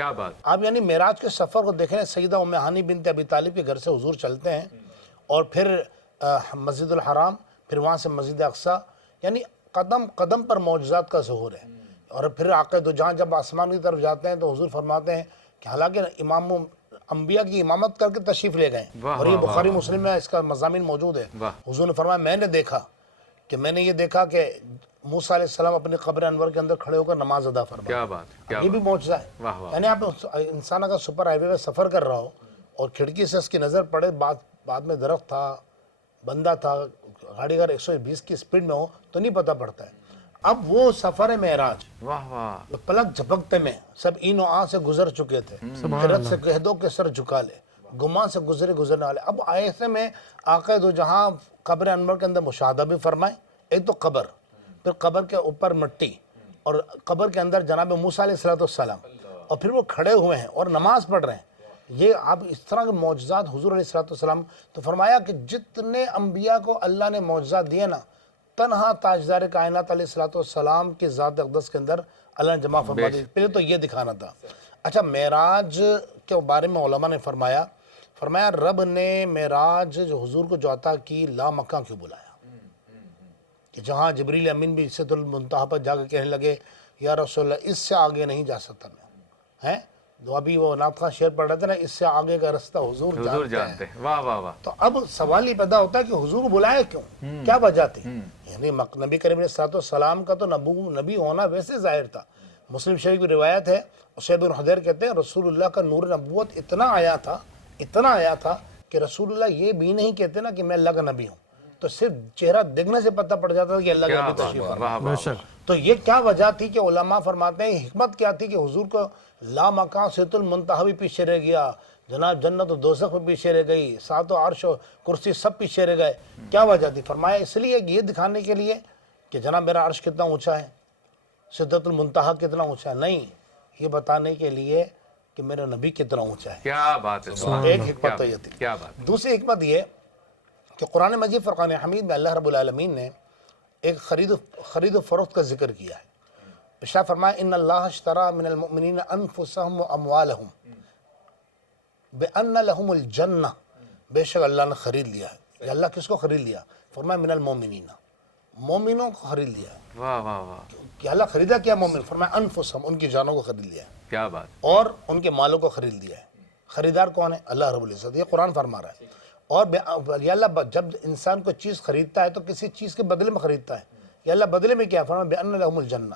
کیا بات. آپ یعنی معراج کے سفر کو دیکھیں، سیدہ ام ہانی بنت ابی طالب کے گھر سے حضور چلتے ہیں اور پھر مسجد الحرام، پھر وہاں سے مسجد اقصیٰ، یعنی قدم قدم پر معجزات کا ظہور ہے. اور پھر آقا دو جہاں جب آسمان کی طرف جاتے ہیں تو حضور فرماتے ہیں کہ حالانکہ امام انبیاء کی امامت کر کے تشریف لے گئے، اور یہ بخاری مسلم میں اس کا مضامین موجود ہے. حضور نے فرمایا میں نے دیکھا کہ موسیٰ علیہ السلام اپنی قبر انور کے اندر کھڑے ہو کر نماز ادا فرمائے. کیا بات. یہ بھی معجزہ ہے. یعنی آپ انسان اگر سپر ہائی وے میں سفر کر رہا ہو اور کھڑکی سے اس کی نظر پڑے، بعد میں درخت تھا، بندہ تھا، گاڑی اگر 120 کی سپیڈ میں ہو تو نہیں پتہ پڑتا ہے. اب وہ سفر معراج، پلک جھپکتے میں سب این و آ سے گزر چکے تھے، حیرت سے کہہ دو کہ سر جھکا لے، گمان سے گزرنے والے. اب ایسے میں آقا دو جہاں قبر انور کے اندر مشاہدہ بھی فرمائے. ایک تو قبر، پھر قبر کے اوپر مٹی، اور قبر کے اندر جناب موسیٰ علیہ السلام، اور پھر وہ کھڑے ہوئے ہیں اور نماز پڑھ رہے ہیں. یہ آپ اس طرح کے معجزات حضور علیہ السلام. تو فرمایا کہ جتنے انبیاء کو اللہ نے معجزات دیے نا، تنہا تاجدار کائنات علیہ السلام کی ذات اقدس کے اندر اللہ نے جمع فرما دی. پہلے تو یہ دکھانا تھا. اچھا، معراج کے بارے میں علماء نے فرمایا رب نے معراج جو حضور کو جو عطا کی لامکاں کیوں بلایا، کہ جہاں جبریل امین بھی سدرۃ المنتہا پر جا کے کہنے لگے یا رسول اللہ اس سے آگے نہیں جا سکتا میں، تو ابھی وہ نعت خواں شعر پڑھ رہے تھے نا، اس سے آگے کا رستہ حضور جانتے ہیں. واہ واہ واہ. تو اب سوال یہ پیدا ہوتا ہے کہ حضور کو بلایا کیوں، کیا وجہ تھی؟ یعنی نبی کریم علیہ السلام کا تو نبی ہونا ویسے ظاہر تھا. مسلم شریف کی روایت ہے، اسید بن حضیر کہتے ہیں رسول اللہ کا نور نبوت اتنا آیا تھا کہ رسول اللہ یہ بھی نہیں کہتے نا کہ میں اللہ کا نبی ہوں، تو صرف چہرہ دیکھنے سے پتہ پڑ جاتا تھا کہ اللہ کا نبی تشریف فرما. تو یہ کیا وجہ تھی کہ علماء فرماتے ہیں حکمت کیا تھی کہ حضور کو لامکاں سدرۃ المنتہا بھی پیچھے رہ گیا، جناب جنت و دوزخ بھی پیچھے رہ گئی، سات و عرش و کرسی سب پیچھے رہ گئے. کیا وجہ تھی؟ فرمایا اس لیے کہ یہ دکھانے کے لیے کہ جناب میرا عرش کتنا اونچا ہے، سدرۃ المنتہا کتنا اونچا ہے، نہیں، یہ بتانے کے لیے کہ میرا نبی کتنا اونچا ہے. کیا بات ہے. ایک حکمت تو یہ تھی. دوسری حکمت یہ کہ قرآن مجید فرقان حمید میں اللہ رب العالمین نے ایک خرید و فروخت کا ذکر کیا ہے. ارشاد فرمایا ان اللہ اشتری من المؤمنین انفسهم واموالهم بان لهم الجنہ، بے شک اللہ نے خرید لیا ہے. یا اللہ کس کو خرید لیا؟ فرمایا من المؤمنین، مومنوں کو خرید لیا ہے. واہ واہ واہ. کہ اللہ خریدا کیا مومن؟ فرمایا انفسهم، ان کی جانوں کو خرید لیا ہے. کیا بات. اور ان کے مالوں کو خرید لیا ہے. خریدار کون ہے؟ اللہ رب العزت. یہ قرآن فرما رہا ہے. اور یا اللہ جب انسان کو چیز خریدتا ہے تو کسی چیز کے بدلے میں خریدتا ہے. یا اللہ بدلے میں کیا فرمایا بأن لهم الجنہ،